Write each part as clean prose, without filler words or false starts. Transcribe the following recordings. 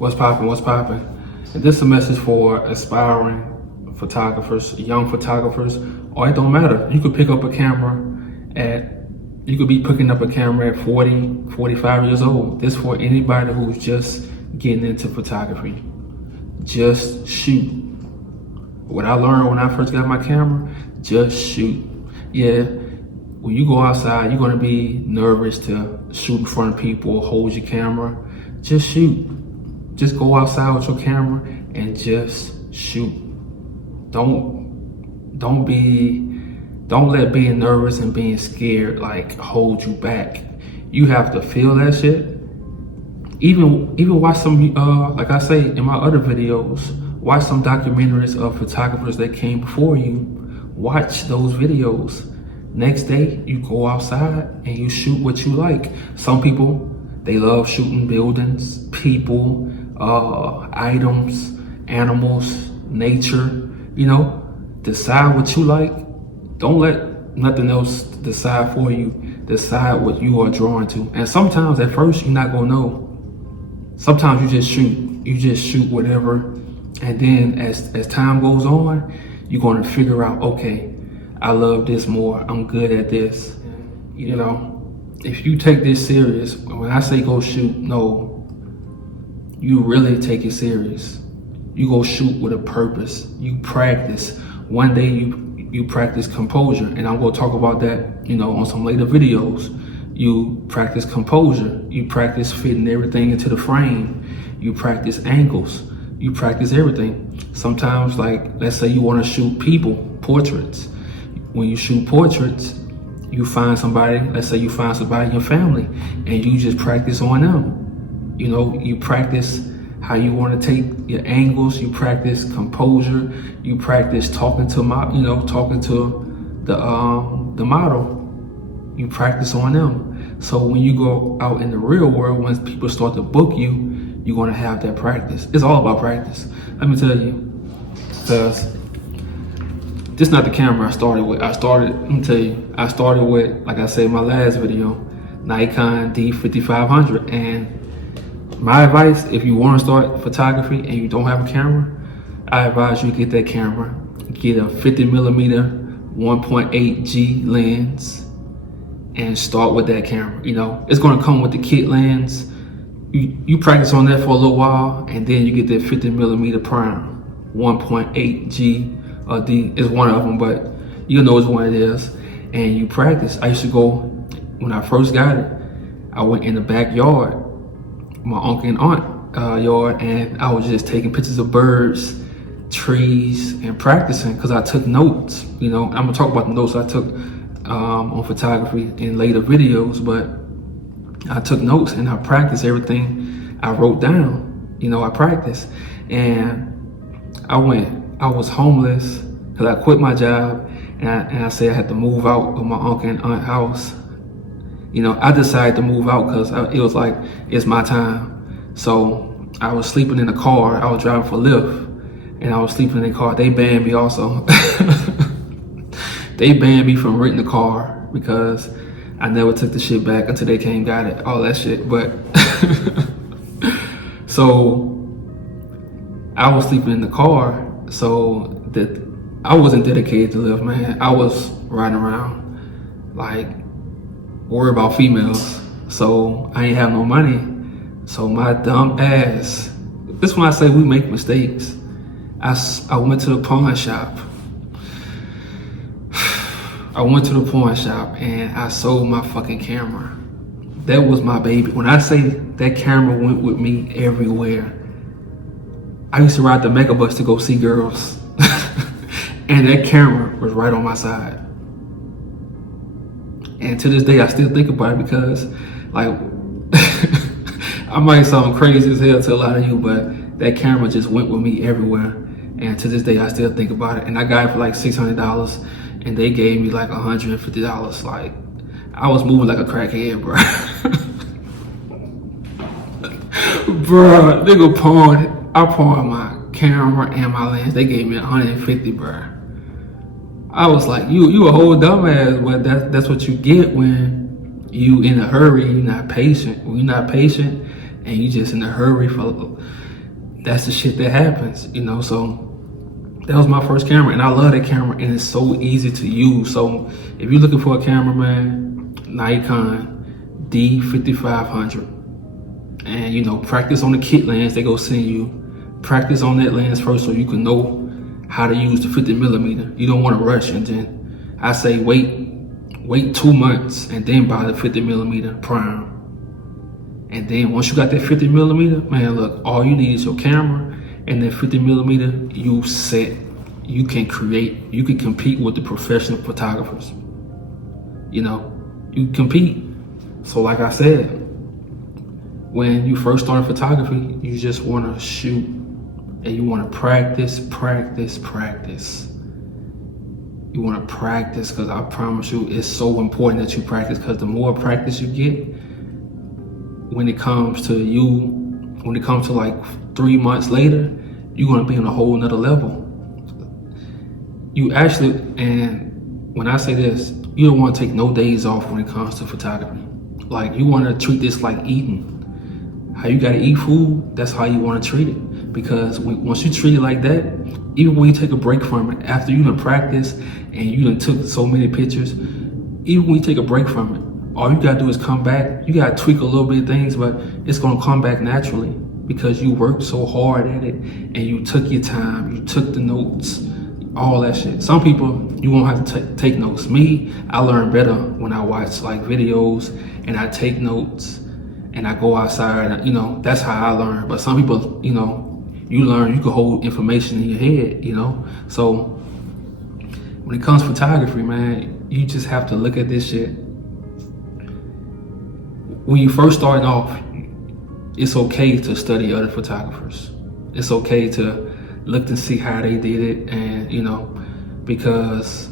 What's poppin'? What's poppin'? And this is a message for aspiring photographers, young photographers, or it don't matter. You could pick up a camera you could be picking up a camera at 40, 45 years old. This for anybody who's just getting into photography. Just shoot. What I learned when I first got my camera, just shoot. Yeah, when you go outside, you're gonna be nervous to shoot in front of people, hold your camera. Just shoot. Just go outside with your camera and just shoot. Don't let being nervous and being scared like hold you back. You have to feel that shit. Even watch some like I say in my other videos, watch some documentaries of photographers that came before you. Watch those videos. Next day you go outside and you shoot what you like. Some people, they love shooting buildings, people, items, animals, nature. You know, decide what you like. Don't let nothing else decide for you. Decide what you are drawn to. And sometimes at first you're not gonna know. Sometimes you just shoot. You just shoot whatever. And then as time goes on, you're gonna figure out, okay, I love this more. I'm good at this. You know, if you take this serious, when I say go shoot, no, you really take it serious. You go shoot with a purpose. You practice. One day you practice composure, and I'm gonna talk about that, you know, on some later videos. You practice composure. You practice fitting everything into the frame. You practice angles. You practice everything. Sometimes, like, let's say you wanna shoot people, portraits. When you shoot portraits, you find somebody, let's say you find somebody in your family, and you just practice on them. You know, you practice how you want to take your angles. You practice composure. You practice talking to the model. You practice on them. So when you go out in the real world, when people start to book you, you're gonna have that practice. It's all about practice. Let me tell you, because this is not the camera I started with. I started with, like I said in my last video, Nikon D5500. And my advice, if you want to start photography and you don't have a camera, I advise you get that camera. Get a 50mm 1.8G lens and start with that camera. You know, it's going to come with the kit lens. You practice on that for a little while, and then you get that 50mm prime 1.8G. D is one of them, but you know which one it is. And you practice. I used to go, when I first got it, I went in the backyard, my uncle and aunt yard, and I was just taking pictures of birds, trees, and practicing, because I took notes. You know, I'm gonna talk about the notes I took on photography in later videos, but I took notes and I practiced everything I wrote down. You know, I practiced. And I was homeless because I quit my job, and I said I had to move out of my uncle and aunt house. You know, I decided to move out because it was like, it's my time. So I was sleeping in a car. I was driving for Lyft, and I was sleeping in the car. They banned me also. They banned me from renting a car because I never took the shit back until they came got it, all that shit. But so I was sleeping in the car, so that I wasn't dedicated to Lyft, man. I was riding around like worried about females, so I ain't have no money. So my dumb ass, this is when I say we make mistakes. I went to the pawn shop. I went to the pawn shop and I sold my fucking camera. That was my baby. When I say that camera went with me everywhere. I used to ride the megabus to go see girls. And that camera was right on my side. And to this day, I still think about it because, like, I might sound crazy as hell to a lot of you, but that camera just went with me everywhere. And to this day, I still think about it. And I got it for like $600, and they gave me like $150. Like, I was moving like a crackhead, bro. Bro, nigga I pawned my camera and my lens. They gave me $150, bro. I was like, you a whole dumbass, but that's what you get when you in a hurry. You're not patient. When you're not patient, and you just in a hurry for, that's the shit that happens, you know. So that was my first camera, and I love that camera, and it's so easy to use. So if you're looking for a camera, man, Nikon D5500, and you know, practice on the kit lens they go send you. Practice on that lens first so you can know how to use the 50mm. You don't want to rush, and then I say wait 2 months and then buy the 50mm prime. And then once you got that 50mm, man, look, all you need is your camera and that 50mm, you set. You can create, you can compete with the professional photographers. You know, you compete. So like I said, when you first start photography, you just want to shoot and you want to practice. You want to practice, because I promise you, it's so important that you practice, because the more practice you get, when it comes to like 3 months later, you're going to be on a whole nother level. You actually, and when I say this, you don't want to take no days off when it comes to photography. Like, you want to treat this like eating. How you got to eat food, that's how you want to treat it. Because once you treat it like that, even when you take a break from it, after you done practiced and you done took so many pictures, even when you take a break from it, all you gotta do is come back. You gotta tweak a little bit of things, but it's gonna come back naturally because you worked so hard at it and you took your time, you took the notes, all that shit. Some people, you won't have to take notes. Me, I learn better when I watch like videos and I take notes and I go outside, and, you know, that's how I learn. But some people, you know, you learn, you can hold information in your head, you know? So when it comes to photography, man, you just have to look at this shit. When you first starting off, it's okay to study other photographers. It's okay to look to see how they did it, and you know, because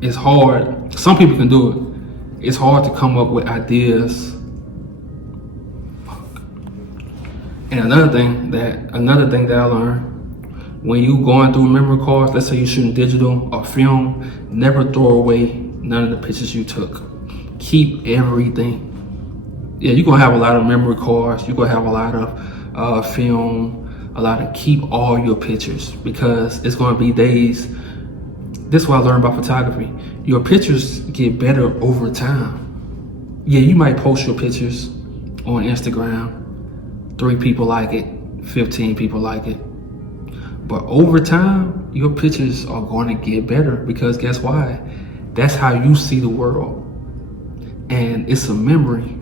it's hard. Some people can do it. It's hard to come up with ideas. And another thing that I learned, when you going through memory cards, let's say you're shooting digital or film, never throw away none of the pictures you took. Keep everything. Yeah, you're gonna have a lot of memory cards, you're gonna have a lot of film, keep all your pictures, because it's gonna be days. This is what I learned about photography. Your pictures get better over time. Yeah, you might post your pictures on Instagram, 3 people like it, 15 people like it. But over time, your pictures are going to get better, because guess why? That's how you see the world. And it's a memory.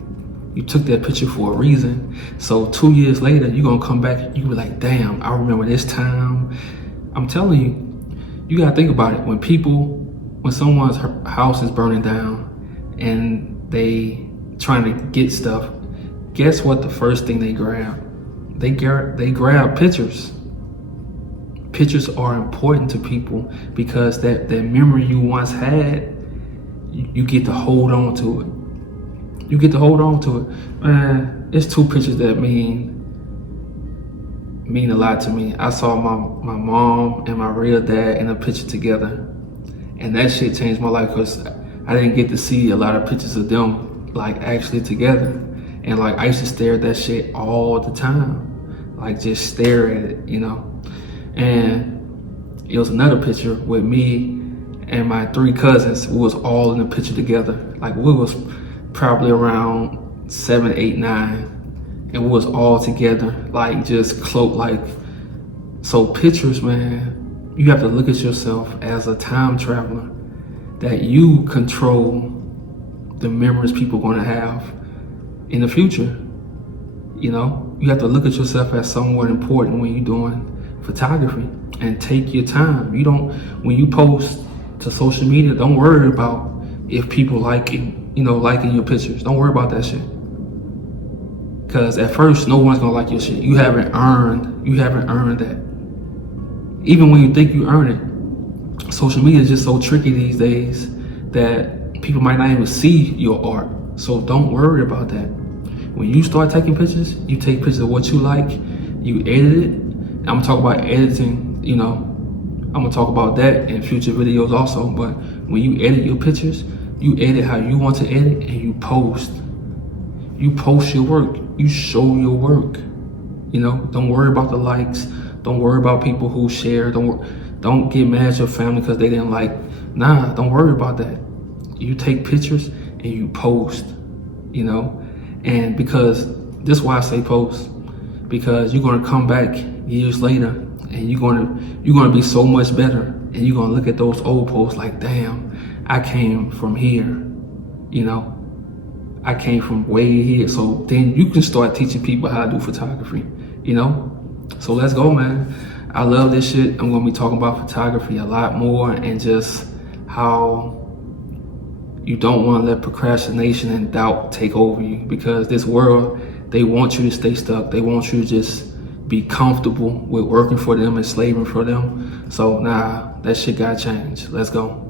You took that picture for a reason. So 2 years later, you're going to come back and you be like, damn, I remember this time. I'm telling you, you got to think about it. When someone's house is burning down and they trying to get stuff, guess what the first thing they grab? They grab pictures. Pictures are important to people, because that memory you once had, you get to hold on to it. You get to hold on to it. Man, it's 2 pictures that mean a lot to me. I saw my mom and my real dad in a picture together, and that shit changed my life, because I didn't get to see a lot of pictures of them like actually together. And like, I used to stare at that shit all the time, like just stare at it, you know. And it was another picture with me and my 3 cousins. We was all in the picture together. Like, we was probably around 7, 8, 9, and we was all together, like just cloaked, like. So pictures, man, you have to look at yourself as a time traveler, that you control the memories people gonna have in the future. You know, you have to look at yourself as somewhat important when you're doing photography, and take your time. When you post to social media, don't worry about if people liking your pictures. Don't worry about that shit, because at first no one's gonna like your shit. You haven't earned that. Even when you think you earn it, social media is just so tricky these days that people might not even see your art. So don't worry about that. When you start taking pictures, you take pictures of what you like, you edit it. I'm gonna talk about editing, you know, I'm gonna talk about that in future videos also. But when you edit your pictures, you edit how you want to edit, and you post your work. you show your work. You know, don't worry about the likes. Don't worry about people who share. Don't get mad at your family because they didn't like. Nah, don't worry about that. You take pictures and you post, you know, and because this is why I say post, because you're gonna come back years later and you're gonna be so much better, and you're gonna look at those old posts like, damn, I came from here, you know. I came from way here. So then you can start teaching people how to do photography, you know? So let's go, man. I love this shit. I'm gonna be talking about photography a lot more, and just how you don't want to let procrastination and doubt take over you, because this world, they want you to stay stuck. They want you to just be comfortable with working for them and slaving for them. So nah, that shit gotta change. Let's go.